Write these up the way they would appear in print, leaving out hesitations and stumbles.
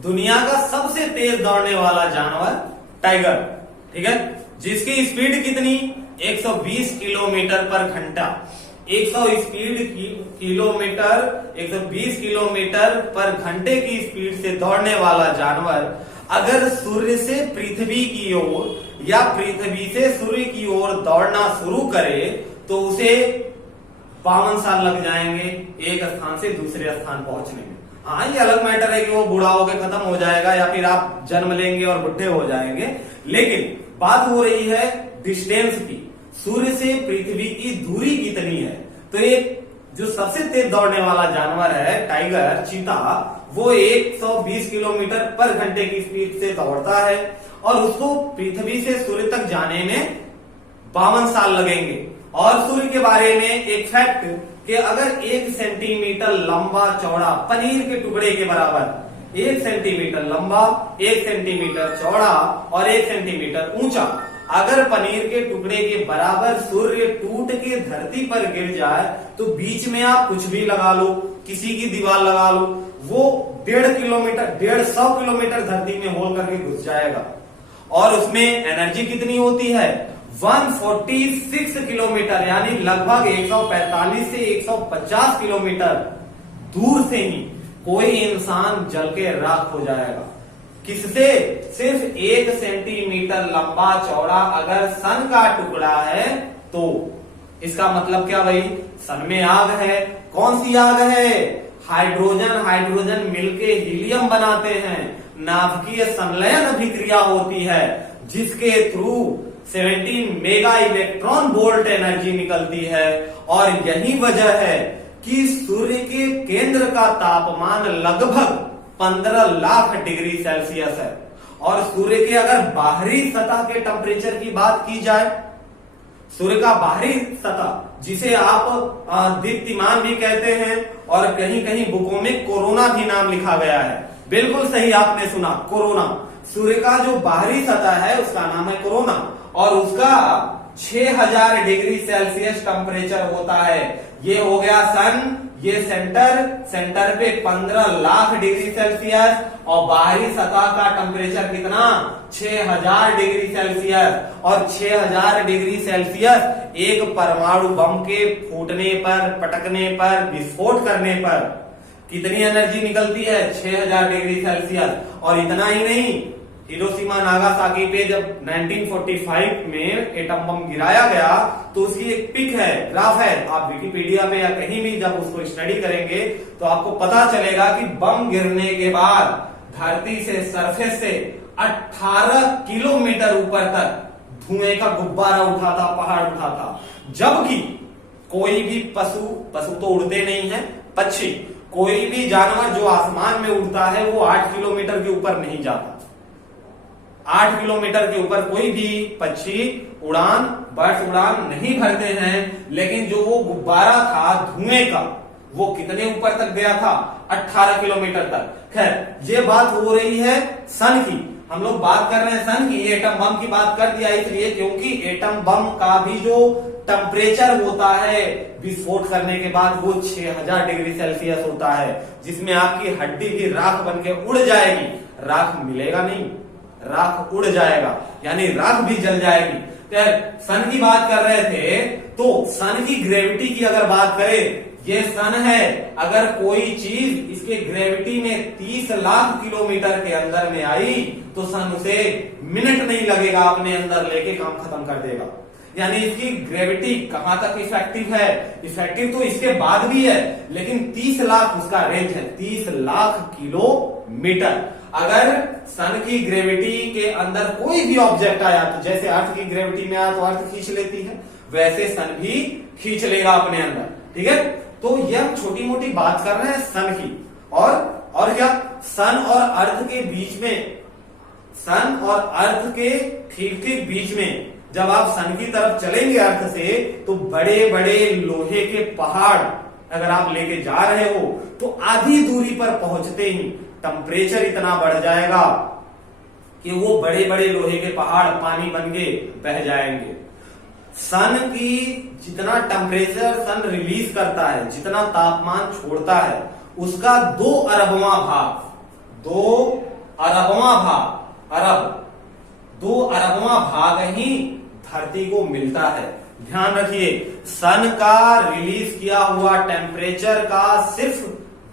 दुनिया का सबसे तेज दौड़ने वाला जानवर टाइगर, ठीक है, जिसकी स्पीड कितनी 120 किलोमीटर पर घंटा। 120 किलोमीटर पर घंटे की स्पीड से दौड़ने वाला जानवर अगर सूर्य से पृथ्वी की ओर या पृथ्वी से सूर्य की ओर दौड़ना शुरू करे तो उसे 52 साल लग जाएंगे एक स्थान से दूसरे स्थान पहुंचने में। हाँ, ये अलग मैटर है कि वो बूढ़ा होकर खत्म हो जाएगा या फिर आप जन्म लेंगे और बुढ़े हो जाएंगे, लेकिन बात हो रही है डिस्टेंस की, सूर्य से पृथ्वी की दूरी कितनी है। तो एक जो सबसे तेज दौड़ने वाला जानवर है टाइगर, चीता, वो 120 किलोमीटर पर घंटे की स्पीड से दौड़ता है और उसको पृथ्वी से सूर्य तक जाने में 52 साल लगेंगे। और सूर्य के बारे में एक फैक्ट कि अगर 1 सेंटीमीटर लंबा चौड़ा पनीर के टुकड़े के बराबर 1 सेंटीमीटर लंबा, 1 सेंटीमीटर चौड़ा और 1 सेंटीमीटर ऊंचा अगर पनीर के टुकड़े के बराबर सूर्य टूट के धरती पर गिर जाए तो बीच में आप कुछ भी लगा लो, किसी की दीवार लगा लो, वो 150 किलोमीटर धरती में होल करके घुस जाएगा। और उसमें एनर्जी कितनी होती है 146 किलोमीटर, यानी लगभग 145 से 150 किलोमीटर दूर से ही कोई इंसान जल के राख हो जाएगा। किससे? सिर्फ 1 सेंटीमीटर लंबा चौड़ा अगर सन का टुकड़ा है तो। इसका मतलब क्या भाई? सन में आग है। कौन सी आग है? हाइड्रोजन मिलके हीलियम बनाते हैं, नाभिकीय संलयन अभिक्रिया होती है जिसके through 17 mega electron volt energy निकलती है। और यही वजह है कि सूर्य के केंद्र का तापमान लगभग 15 लाख डिग्री सेल्सियस है। और सूर्य के अगर बाहरी सतह के टेम्परेचर की बात की जाए, सूर्य का बाहरी सतह जिसे आप दीप्तिमान भी कहते हैं और कहीं कहीं बुकों में कोरोना भी नाम लिखा गया है, बिल्कुल सही आपने सुना, कोरोना। सूर्य का जो बाहरी सतह है उसका नाम है कोरोना और उसका 6000 डिग्री सेल्सियस टेम्परेचर होता है। ये हो गया सन, ये सेंटर पे 15 लाख डिग्री सेल्सियस और बाहरी सतह का टेम्परेचर कितना 6000 डिग्री सेल्सियस। और 6000 डिग्री सेल्सियस एक परमाणु बम के फूटने पर, पटकने पर, विस्फोट करने पर कितनी एनर्जी निकलती है 6000 डिग्री सेल्सियस। और इतना ही नहीं, हिरोशिमा नागासाकी पे जब 1945 में एटम बम गिराया गया तो उसकी एक पिक है, ग्राफ है, आप विकिपीडिया पे या कहीं भी जब उसको स्टडी करेंगे तो आपको पता चलेगा कि बम गिरने के बाद धरती से, सरफेस से 18 किलोमीटर ऊपर तक धुएं का गुब्बारा उठा था, पहाड़ उठा था। जबकि कोई भी पशु तो उड़ते नहीं है, पक्षी, कोई भी जानवर जो आसमान में उड़ता है वो 8 किलोमीटर के ऊपर नहीं जाता। 8 किलोमीटर के ऊपर कोई भी पक्षी बर्ड्स उड़ान नहीं भरते हैं। लेकिन जो वो गुब्बारा था धुएं का, वो कितने ऊपर तक गया था 18 किलोमीटर तक। खैर, ये बात हो रही है सन की, हम लोग बात कर रहे हैं सन की। एटम बम की बात कर दिया इसलिए क्योंकि एटम बम का भी जो टेम्परेचर होता है विस्फोट करने के बाद वो 6000 डिग्री सेल्सियस होता है, जिसमें आपकी हड्डी भी राख बन के उड़ जाएगी। राख मिलेगा नहीं, राख उड़ जाएगा, यानी राख भी जल जाएगी। तो सन की बात कर रहे थे तो सन की ग्रेविटी की अगर बात करें, ये सन है, अगर कोई चीज इसके ग्रेविटी में 30 लाख किलोमीटर के अंदर में आई तो सन उसे मिनट नहीं लगेगा अपने अंदर लेके काम खत्म कर देगा। यानी इसकी ग्रेविटी कहां तक इफेक्टिव है? इफेक्टिव तो इसके बाद भी है, लेकिन 30 लाख उसका रेंज है, 30 लाख किलोमीटर। अगर सन की ग्रेविटी के अंदर कोई भी ऑब्जेक्ट आया तो जैसे अर्थ की ग्रेविटी में आया तो अर्थ खींच लेती है, वैसे सन भी खींच लेगा अपने अंदर, ठीक है। तो यह छोटी मोटी बात कर रहे हैं सन की। और क्या, सन और अर्थ के बीच में, सन और अर्थ के ठीक ठीक बीच में जब आप सन की तरफ चलेंगे अर्थ से तो बड़े बड़े लोहे के पहाड़ अगर आप लेके जा रहे हो तो आधी दूरी पर पहुंचते ही टेम्परेचर इतना बढ़ जाएगा कि वो बड़े बड़े लोहे के पहाड़ पानी बन के बह जाएंगे। सन की जितना टेम्परेचर सन रिलीज करता है, जितना तापमान छोड़ता है, उसका 2 अरबवां भाग अरबवां भाग, अरब 2 अरबवां भाग ही धरती को मिलता है। ध्यान रखिए, सन का रिलीज किया हुआ टेम्परेचर का सिर्फ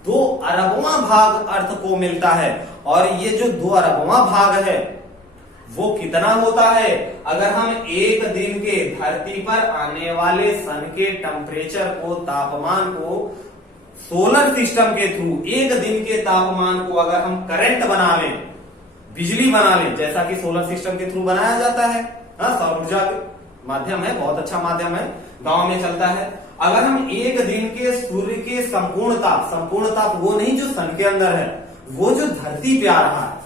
2 अरबवां भाग अर्थ को मिलता है। और ये जो 2 अरबवां भाग है वो कितना होता है? अगर हम एक दिन के धरती पर आने वाले सन के टेम्परेचर को, तापमान को सोलर सिस्टम के थ्रू एक दिन के तापमान को अगर हम करंट बना लें, बिजली बना लें, जैसा कि सोलर सिस्टम के थ्रू बनाया जाता है, सौर ऊर्जा माध्यम है, बहुत अच्छा माध्यम है, गांव में चलता है। अगर हम एक दिन के सूर्य के संपूर्णता वो नहीं जो सन के अंदर है, वो जो धरती पे आ रहा है,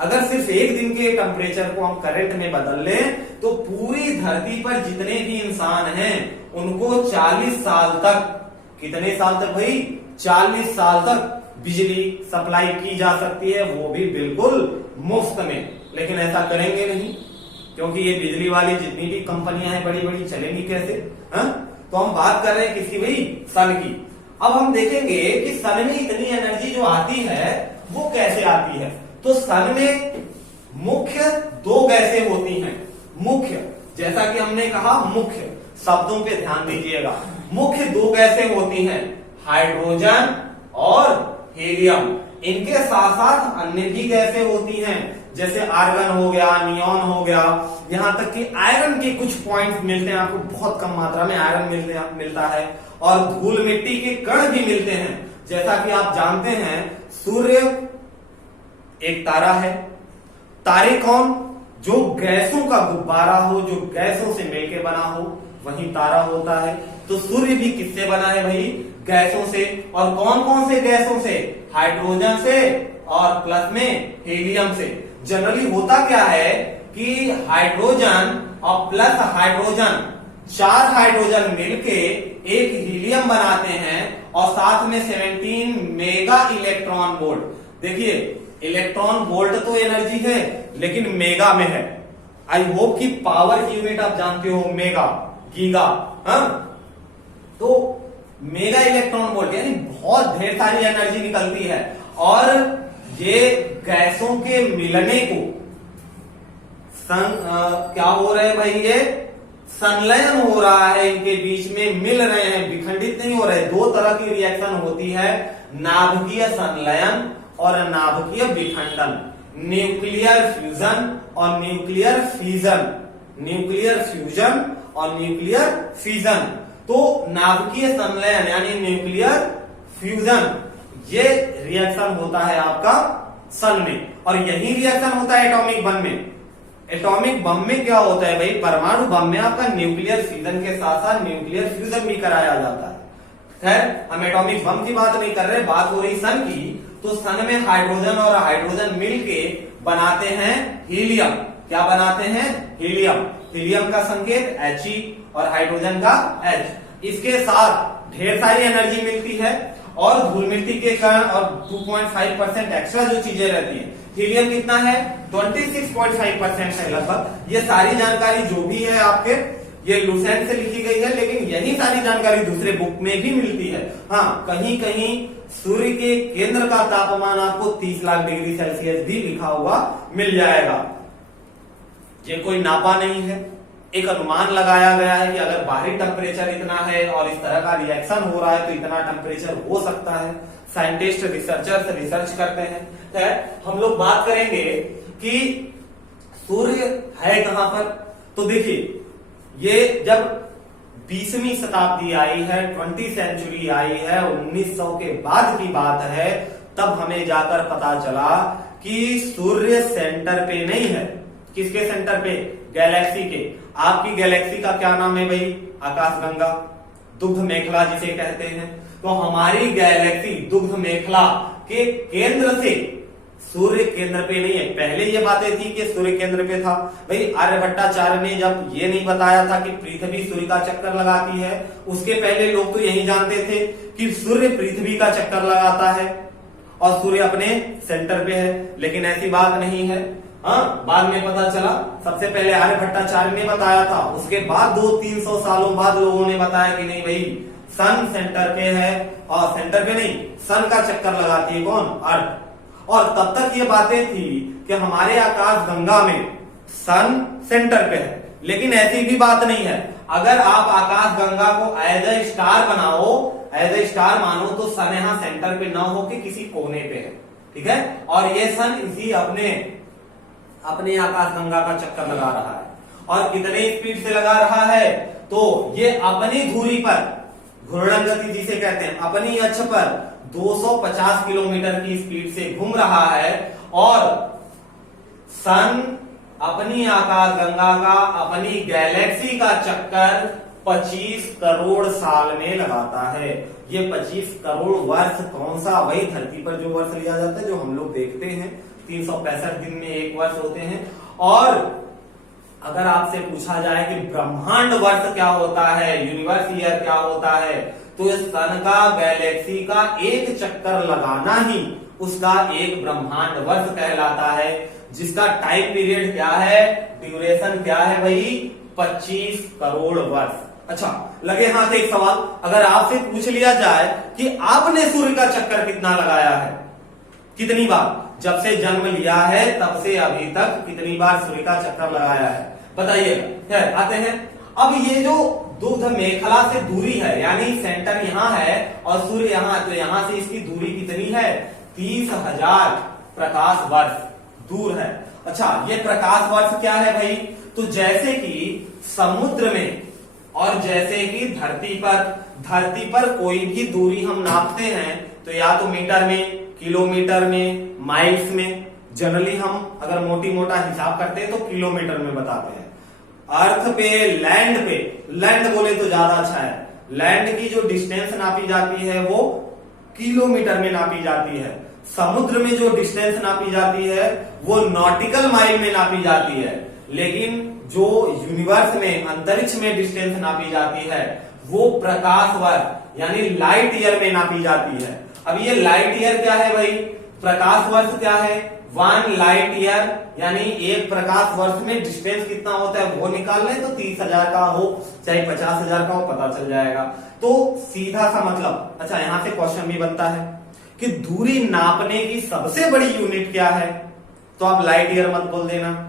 अगर सिर्फ एक दिन के टेम्परेचर को हम करंट में बदल लें तो पूरी धरती पर जितने भी इंसान हैं उनको 40 साल तक, कितने साल तक भाई? 40 साल तक बिजली सप्लाई की जा सकती है, वो भी बिल्कुल मुफ्त में। लेकिन ऐसा करेंगे नहीं, क्योंकि ये बिजली वाली जितनी भी कंपनियां हैं बड़ी बड़ी, चलेंगी कैसे? तो हम बात कर रहे हैं किसी भाई सन की। अब हम देखेंगे कि सन में इतनी एनर्जी जो आती है वो कैसे आती है। तो सन में मुख्य 2 गैसें होती हैं। मुख्य, जैसा कि हमने कहा, मुख्य शब्दों पे ध्यान दीजिएगा। मुख्य 2 गैसें होती हैं, हाइड्रोजन और हीलियम। इनके साथ साथ अन्य भी गैसें होती हैं, जैसे आर्गन हो गया, नियॉन हो गया, यहां तक कि आयरन के कुछ पॉइंट्स मिलते हैं आपको, बहुत कम मात्रा में आयरन मिलता है, और धूल मिट्टी के कण भी मिलते हैं। जैसा कि आप जानते हैं सूर्य एक तारा है। तारे कौन? जो गैसों का गुब्बारा हो, जो गैसों से मिलकर बना हो, वही तारा होता है। तो सूर्य भी किससे बना है भाई? गैसों से। और कौन कौन से गैसों से? हाइड्रोजन से और प्लस में हीलियम से। जनरली होता क्या है कि हाइड्रोजन और प्लस हाइड्रोजन, 4 हाइड्रोजन मिलके एक हीलियम बनाते हैं और साथ में 17 मेगा इलेक्ट्रॉन वोल्ट। देखिए, इलेक्ट्रॉन वोल्ट तो एनर्जी है लेकिन मेगा में है। आई होप कि पावर की यूनिट आप जानते हो, मेगा, गीगा। तो मेगा इलेक्ट्रॉन वोल्ट यानी बहुत ढेर सारी एनर्जी निकलती है। और ये गैसों के मिलने को क्या हो रहा है भाई? ये संलयन हो रहा है, इनके बीच में मिल रहे हैं, विखंडित नहीं हो रहे। 2 तरह की रिएक्शन होती है, नाभिकीय संलयन और नाभिकीय विखंडन। न्यूक्लियर फ्यूजन और न्यूक्लियर फिजन, न्यूक्लियर फ्यूजन और न्यूक्लियर फिजन। तो नाभिकीय संलयन यानी न्यूक्लियर फ्यूजन, ये रिएक्शन होता है आपका सन में, और यही रिएक्शन होता है एटॉमिक बम में। एटॉमिक बम में क्या होता है भाई? परमाणु बम में आपका न्यूक्लियर फिजन के साथ साथ न्यूक्लियर फ्यूजन भी कराया जाता है। खैर, हम एटॉमिक बम की बात नहीं कर रहे, बात हो रही सन की। तो सन में हाइड्रोजन और हाइड्रोजन मिलके बनाते हैं हीलियम। क्या बनाते हैं? हीलियम। हीलियम का संकेत He और हाइड्रोजन का H। इसके साथ ढेर सारी एनर्जी मिलती है और धूल मिट्टी के कारण और 2.5% एक्स्ट्रा जो चीजें रहती है। हीलियम कितना है? 26.5% है लगभग। ये सारी जानकारी जो भी है आपके, ये लुसेंट से लिखी गई है, लेकिन यही सारी जानकारी दूसरे बुक में भी मिलती है। हाँ, कहीं कहीं सूर्य के केंद्र का तापमान आपको 30 लाख डिग्री सेल्सियस भी लिखा हुआ मिल जाएगा। ये कोई नापा नहीं है, एक अनुमान लगाया गया है कि अगर बाहरी टेम्परेचर इतना है और इस तरह का रिएक्शन हो रहा है तो इतना टेम्परेचर हो सकता है। साइंटिस्ट, रिसर्चर्स रिसर्च करते हैं। हम लोग बात करेंगे कि सूर्य है कहां पर। तो देखिए, ये जब 20वीं शताब्दी आई है, 20th सेंचुरी आई है, 1900 के बाद की बात है, तब हमें जाकर पता चला कि सूर्य सेंटर पे नहीं है। किसके सेंटर पे? गैलेक्सी के। आपकी गैलेक्सी का क्या नाम है भाई? आकाशगंगा, दुग्ध मेखला जिसे कहते हैं। तो हमारी गैलेक्सी दुग्ध मेखला के केंद्र से, सूर्य केंद्र पे नहीं है। पहले ये बातें थी कि सूर्य केंद्र पे था भाई। आर्यभट्टाचार्य ने जब ये नहीं बताया था कि पृथ्वी सूर्य का चक्कर लगाती है, उसके पहले लोग तो यही जानते थे कि सूर्य पृथ्वी का चक्कर लगाता है और सूर्य अपने सेंटर पे है। लेकिन ऐसी बात नहीं है। बाद में पता चला, सबसे पहले आर्यभट्टाचार्य ने बताया था, उसके बाद 200-300 सालों बाद लोगों ने बताया कि नहीं भाई, सन सेंटर पे है। और सेंटर पे नहीं, सन का चक्कर लगाती है कौन? अर्थ। और तब तक ये बातें थी कि हमारे आकाश गंगा में सन सेंटर पे है, लेकिन ऐसी भी बात नहीं है। अगर आप आकाश गंगा को एज ए स्टार बनाओ, एज ए स्टार मानो, तो सन यहां सेंटर पे ना हो के किसी कोने पे है, ठीक है। और ये सन इसी अपने आकाश गंगा का चक्कर लगा रहा है, और कितने स्पीड से लगा रहा है, तो ये अपनी धुरी पर, घूर्णन गति जिसे कहते हैं, अपनी अक्ष पर 250 किलोमीटर की स्पीड से घूम रहा है, और सन अपनी आकाश गंगा का, अपनी गैलेक्सी का चक्कर 25 करोड़ साल में लगाता है। ये 25 करोड़ वर्ष कौन सा? वही धरती पर जो वर्ष लिया जाता है, जो हम लोग देखते हैं, 365 दिन में एक वर्ष होते हैं। और अगर आपसे पूछा जाए कि ब्रह्मांड वर्ष क्या होता है, यूनिवर्स ईयर क्या होता है, तो इस सन का, गैलेक्सी का एक चक्कर लगाना ही उसका एक ब्रह्मांड वर्ष कहलाता है, जिसका टाइम पीरियड क्या है, ड्यूरेशन क्या है भाई, 25 करोड़ वर्ष। अच्छा, लगे हाथ एक सवाल, अगर आपसे पूछ लिया जाए कि आपने सूर्य का चक्कर कितना लगाया है, कितनी बार, जब से जन्म लिया है तब से अभी तक कितनी बार सूर्य का चक्कर लगाया है, बताइएगा। आते हैं, अब ये जो दुग्ध मेखला से दूरी है, यानी सेंटर यहां है और सूर्य यहां, तो यहां से इसकी दूरी कितनी है, 30,000 प्रकाश वर्ष दूर है। अच्छा, ये प्रकाश वर्ष क्या है भाई, तो जैसे कि समुद्र में और जैसे कि धरती पर कोई भी दूरी हम नापते हैं, तो या तो मीटर में, किलोमीटर में, माइल्स में, जनरली हम अगर मोटी मोटा हिसाब करते हैं तो किलोमीटर में बताते हैं। अर्थ पे, लैंड बोले तो ज्यादा अच्छा है, लैंड की जो डिस्टेंस नापी जाती है वो किलोमीटर में नापी जाती है। समुद्र में जो डिस्टेंस नापी जाती है वो नॉटिकल माइल में नापी जाती है, लेकिन जो यूनिवर्स में, अंतरिक्ष में डिस्टेंस नापी जाती है वो प्रकाश वर्ष यानी लाइट ईयर में नापी जाती है। अब ये लाइट ईयर क्या है भाई, प्रकाश वर्ष क्या है, 1 लाइट ईयर, यानी एक प्रकाश वर्ष में डिस्टेंस कितना होता है वो निकाल लें, तो 30,000 का हो चाहे 50,000 का हो, पता चल जाएगा। तो सीधा सा मतलब, अच्छा यहां से क्वेश्चन भी बनता है कि दूरी नापने की सबसे बड़ी यूनिट क्या है, तो आप लाइट ईयर मत बोल देना।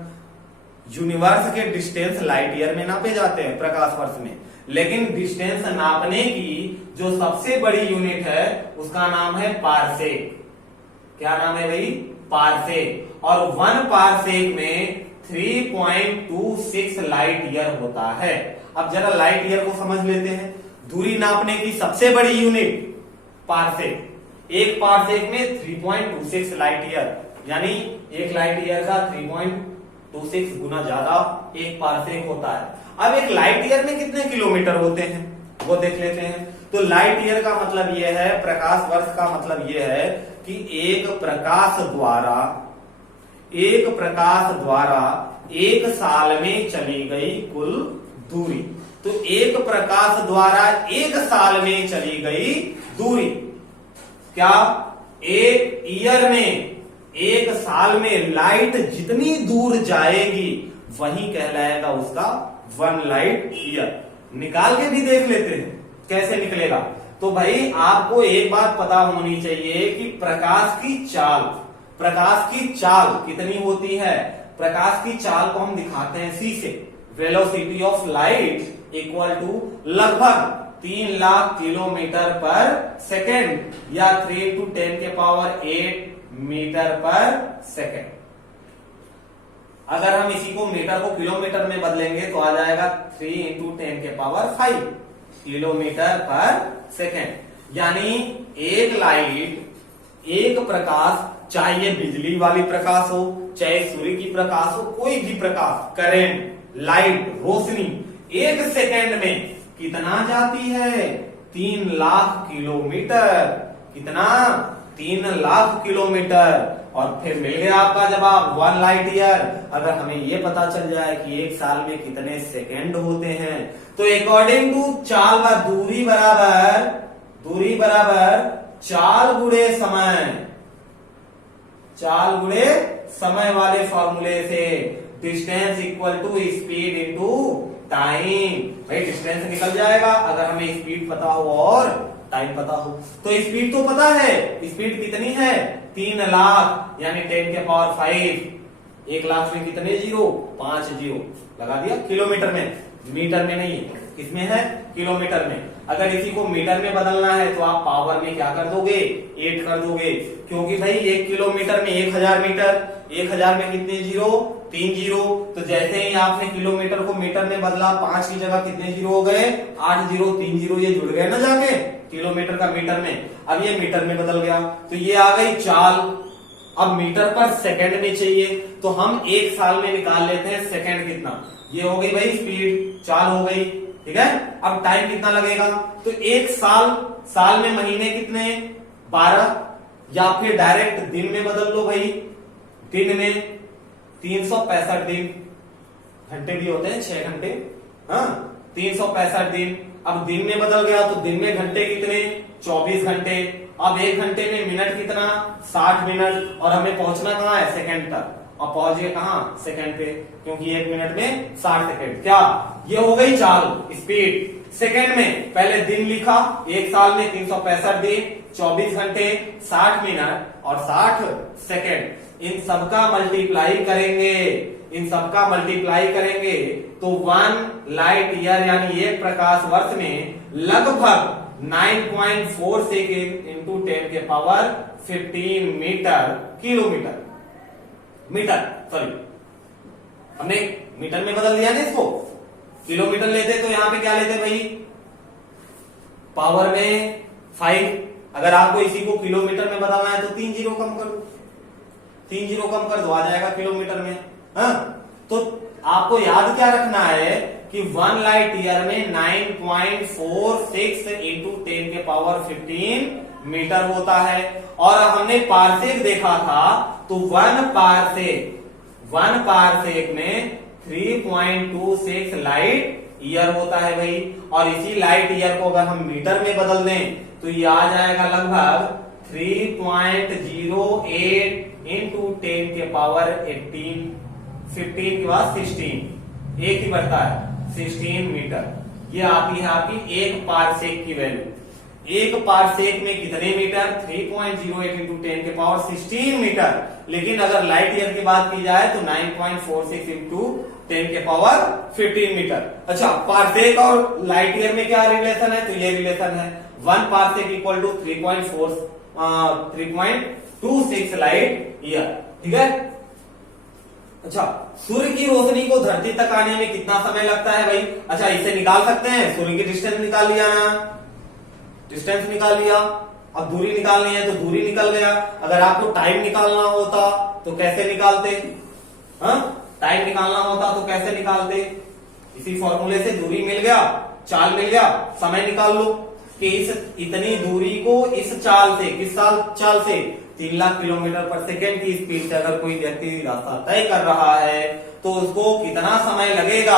यूनिवर्स के डिस्टेंस लाइट ईयर में नापे जाते हैं, प्रकाश वर्ष में, लेकिन डिस्टेंस नापने की जो सबसे बड़ी यूनिट है उसका नाम है पारसेक। क्या नाम है भाई, पारसेक। और 1 पारसेक में 3.26 लाइट ईयर होता है। अब जरा लाइट ईयर को समझ लेते हैं। दूरी नापने की सबसे बड़ी यूनिट पारसेक, एक पारसेक में 3.26 लाइट ईयर, यानी एक लाइट ईयर का 3.26 गुना ज्यादा एक पारसेक होता है। अब एक लाइट ईयर में कितने किलोमीटर होते हैं वो देख लेते हैं। तो लाइट ईयर का मतलब यह है, प्रकाश वर्ष का मतलब यह है कि एक प्रकाश द्वारा एक साल में चली गई कुल दूरी। तो एक प्रकाश द्वारा एक साल में चली गई दूरी, क्या एक ईयर में, एक साल में लाइट जितनी दूर जाएगी वही कहलाएगा उसका 1 लाइट ईयर। निकाल के भी देख लेते हैं कैसे निकलेगा। तो भाई आपको एक बात पता होनी चाहिए कि प्रकाश की चाल कितनी होती है। प्रकाश की चाल को हम दिखाते हैं सी से, velocity of light equal to लगभग 3 लाख किलोमीटर पर सेकेंड या 3 to 10 के पावर 8 मीटर पर सेकेंड। अगर हम इसी को मीटर को किलोमीटर में बदलेंगे तो आ जाएगा 3 into 10 के पावर 5 किलोमीटर पर सेकेंड। यानी एक लाइट, एक प्रकाश, चाहे ये बिजली वाली प्रकाश हो, चाहे सूर्य की प्रकाश हो, कोई भी प्रकाश, करंट, लाइट, रोशनी, एक सेकेंड में कितना जाती है, 3 लाख किलोमीटर। कितना, 3 लाख किलोमीटर। और फिर मिल गया आपका जवाब 1 लाइट ईयर। अगर हमें ये पता चल जाए कि एक साल में कितने सेकेंड होते हैं, तो अकॉर्डिंग टू चाल व दूरी बराबर चाल गुणे समय वाले फॉर्मूले से distance equal to speed into time. भाई डिस्टेंस निकल जाएगा अगर हमें स्पीड पता हो और टाइम पता हो। तो स्पीड तो पता है, स्पीड कितनी है 3 लाख यानी 10 के पावर 5। 1 लाख में कितने जीरो, 5 जीरो लगा दिया। किलोमीटर में, मीटर में नहीं, किसमें है, किलोमीटर में। अगर इसी को मीटर में बदलना है तो आप पावर में क्या कर दोगे, 8 कर दोगे, क्योंकि भाई 1 किलोमीटर में 1000 मीटर, 1000 में कितने जीरो, 3 जीरो। तो जैसे ही आपने किलोमीटर को मीटर में बदला, 5 की जगह कितने जीरो हो गए, 8 जीरो, 3 जीरो ये जुड़ गए ना जाके किलोमीटर का मीटर में। अब ये मीटर में बदल गया तो ये आ गई चाल। अब मीटर पर सेकंड में चाहिए तो हम 1 साल में निकाल लेते हैं सेकंड कितना, ये हो गई भाई स्पीड, चाल हो गई, ठीक है। अब टाइम कितना लगेगा, तो 1 साल में महीने कितने 12, या फिर डायरेक्ट दिन में बदल लो भाई, दिन में 365 दिन, घंटे भी होते हैं 6 घंटे, हाँ 365 दिन। अब दिन में बदल गया तो दिन में घंटे कितने 24 घंटे। अब 1 घंटे में मिनट कितना 60 मिनट, और हमें पहुंचना कहाँ है, सेकंड तक, और पहुंच गए कहां, सेकंड पे, क्योंकि 1 मिनट में 60 सेकंड। क्या ये हो गई चाल, स्पीड। सेकंड में पहले दिन लिखा, 1 साल में 365 दिन, 24 घंटे, 60 मिनट और 60 सेकंड। इन सबका मल्टीप्लाई करेंगे, इन सबका मल्टीप्लाई करेंगे तो 1 लाइट ईयर यानी 1 प्रकाश वर्ष में लगभग 9.4 सेकेंड इंटू 10 के power 15 metre, kilometre, metre sorry, हमने मीटर में बदल दिया ना इसको। किलोमीटर लेते तो यहां पे क्या लेते भाई, पावर में 5। अगर आपको इसी को किलोमीटर में बदलना है तो 3 जीरो कम कर दो, 3 जीरो कम कर दो, आ जाएगा किलोमीटर में। हाँ, तो आपको याद क्या रखना है कि 1 लाइट ईयर में 9.46 इंटू 10 के पावर 15 मीटर होता है। और हमने पारसेक देखा था तो 1 पारसेक में 3.26 लाइट ईयर होता है भाई। और इसी लाइट ईयर को अगर हम मीटर में बदल दें तो ये आ जाएगा लगभग 3.08 इंटू 10 के पावर 18, 15 के बाद 16, एक ही बढ़ता है 16 मीटर। ये आती है आपकी 1 पारसेक की वैल्यू। 1 पारसेक में कितने मीटर, 3.08 इंटू 10 के पावर 16 मीटर। लेकिन अगर लाइट ईयर की बात की जाए तो 9.46 इंटू 10 के पावर 15 मीटर। अच्छा, पारसेक और लाइट ईयर में क्या रिलेशन है, तो ये रिलेशन है 1 parsec equal to 3.26 light year, ठीक है। अच्छा, सूर्य की रोशनी को धरती तक आने में कितना समय लगता है भाई। अच्छा, इसे निकाल सकते हैं, सूर्य की डिस्टेंस निकाल लिया ना, डिस्टेंस निकाल लिया। अब दूरी निकालनी है तो दूरी निकल गया। अगर आपको टाइम निकालना होता तो कैसे निकालते, हाँ टाइम निकालना होता तो कैसे निकालते, इसी फॉर्मूले से दूरी मिल गया, चाल मिल गया, समय निकाल लो कि इस इतनी दूरी को इस चाल से, किस चाल से 3 लाख किलोमीटर पर सेकेंड की स्पीड से अगर कोई व्यक्ति रास्ता तय कर रहा है तो उसको कितना समय लगेगा।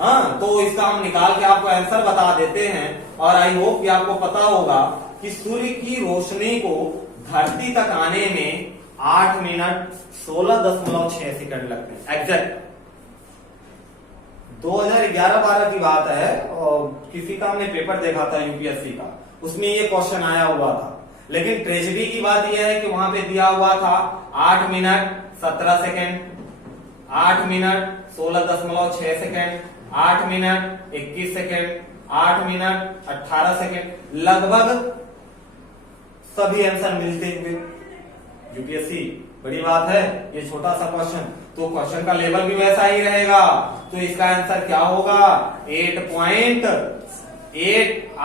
हाँ, तो इसका हम निकाल के आपको आंसर बता देते हैं। और आई होप कि आपको पता होगा कि सूर्य की रोशनी को धरती तक आने में 8 मिनट 16.6 सेकंड लगते हैं एग्जैक्ट। 2011-12 की बात है और किसी का हमने पेपर देखा था यूपीएससी का, उसमें ये क्वेश्चन आया हुआ था। लेकिन ट्रेजेडी की बात यह है कि वहां पे दिया हुआ था 8 minute 17 second, 8 minute 16.6 second, 8 minute 21 second, 8 minute 18 second, लगभग सभी आंसर मिलते हुए। यूपीएससी बड़ी बात है, ये छोटा सा क्वेश्चन, तो क्वेश्चन का लेवल भी वैसा ही रहेगा। तो इसका आंसर क्या होगा,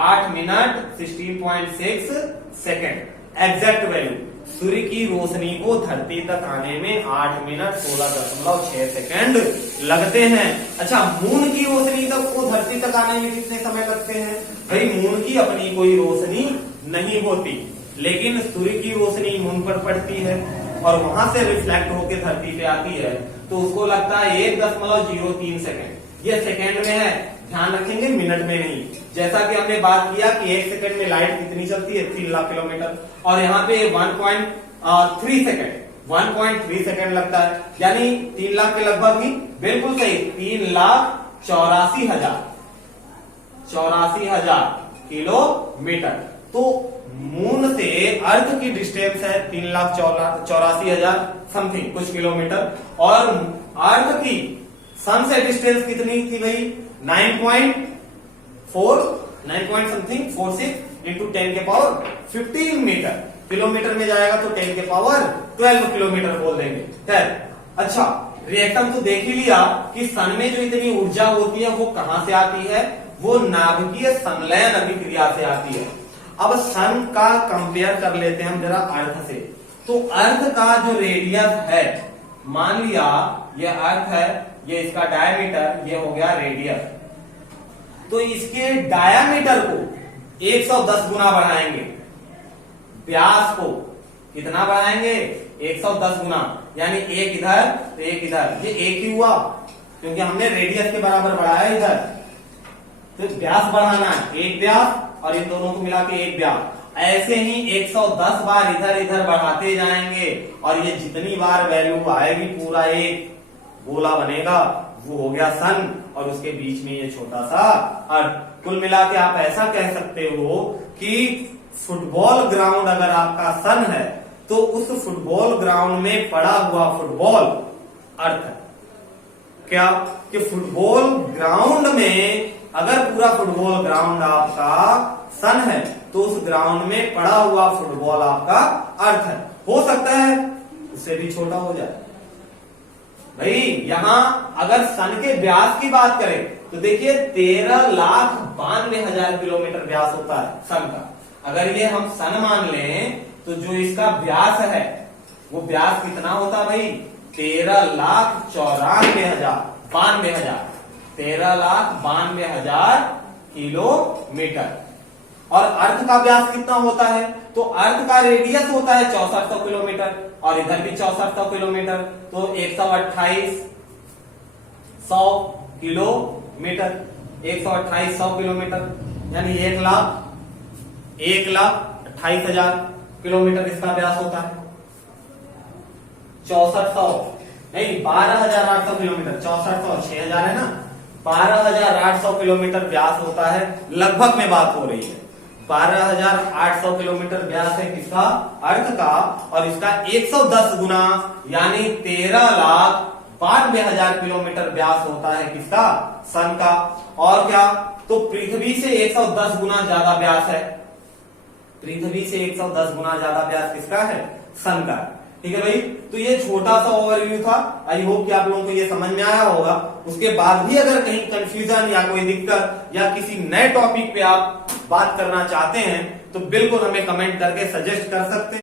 8 मिनट 16.6 सेकेंड एग्जैक्ट वैल्यू। सूर्य की रोशनी को धरती तक आने में 8 मिनट 16.6 सेकेंड लगते हैं। अच्छा, मून की रोशनी तक को धरती तक आने में कितने समय लगते हैं भाई। मून की अपनी कोई रोशनी नहीं होती, लेकिन सूर्य की रोशनी मून पर पड़ती है और वहां से रिफ्लेक्ट होकर धरती पे आती है, तो उसको लगता है 1.03 सेकेंड। ये सेकेंड में है, ध्यान रखेंगे मिनट में नहीं। जैसा कि हमने बात किया कि 1 सेकंड में लाइट कितनी चलती है, 3 लाख किलोमीटर, और यहाँ पे 1.3 सेकंड लगता है, यानी 3 लाख के लगभग ही, बिल्कुल सही, 3,84,000 किलोमीटर। तो मून से अर्थ की डिस्टेंस है 3,84,000 समथिंग कुछ किलोमीटर, और अर्थ की सन से डिस्टेंस कितनी थी भाई 9 समथिंग 46 इंटू 10 के पावर 15 मीटर, किलोमीटर में जाएगा तो 10 के पावर 12 किलोमीटर बोल देंगे। खैर अच्छा, रिएक्शन तो देख ही लिया कि सन में जो इतनी ऊर्जा होती है वो कहां से आती है, वो नाभिकीय संलयन अभिक्रिया से आती है। अब सन का कंपेयर कर लेते हैं हम जरा अर्थ से। तो अर्थ का जो रेडियस है, मान लिया ये अर्थ है, ये इसका डायमीटर, ये हो गया रेडियस, तो इसके डायमीटर को 110 गुना बढ़ाएंगे, व्यास को कितना बढ़ाएंगे 110 गुना, यानी एक इधर तो एक इधर, ये एक ही हुआ क्योंकि हमने रेडियस के बराबर बढ़ाया इधर, तो व्यास बढ़ाना है, एक व्यास और इन दोनों को मिला के एक व्यास। ऐसे ही 110 बार इधर इधर बढ़ाते जाएंगे और ये जितनी बार वैल्यू आएगी पूरा एक गोला बनेगा, वो हो गया सन, और उसके बीच में ये छोटा सा अर्थ। कुल मिला के आप ऐसा कह सकते हो कि फुटबॉल ग्राउंड अगर आपका सन है तो उस फुटबॉल ग्राउंड में पड़ा हुआ फुटबॉल अर्थ है। क्या कि फुटबॉल ग्राउंड में अगर पूरा फुटबॉल ग्राउंड आपका सन है तो उस ग्राउंड में पड़ा हुआ फुटबॉल आपका अर्थ है। हो सकता है उससे भी छोटा हो जाए भाई। यहां अगर सन के व्यास की बात करें तो देखिए 13,92,000 किलोमीटर व्यास होता है सन का। अगर ये हम सन मान लें तो जो इसका व्यास है वो व्यास कितना होता भाई 13,92,000 13,92,000 किलोमीटर। और अर्थ का व्यास कितना होता है, तो अर्थ का रेडियस होता है 6400 किलोमीटर और इधर भी 6400 किलोमीटर, तो 128,100 किलोमीटर, 128,100 किलोमीटर, यानी 1,28,000 किलोमीटर इसका व्यास होता है। 6400 नहीं 12,800 किलोमीटर, 6400 6,000 है ना, 12,800 किलोमीटर व्यास होता है, लगभग में बात हो रही है। 12,800 किलोमीटर व्यास है किसका, अर्थ का, और इसका 110 गुना यानी 13,92,000 किलोमीटर व्यास होता है किसका, सन का। और क्या, तो पृथ्वी से 110 गुना ज्यादा व्यास है, पृथ्वी से 110 गुना ज्यादा व्यास किसका है, सन का। ठीक है भाई, तो ये छोटा सा ओवरव्यू था। आई होप कि आप लोगों को ये समझ में आया होगा। उसके बाद भी अगर कहीं कंफ्यूजन या कोई दिक्कत या किसी नए टॉपिक पे आप बात करना चाहते हैं तो बिल्कुल हमें कमेंट करके सजेस्ट कर सकते हैं।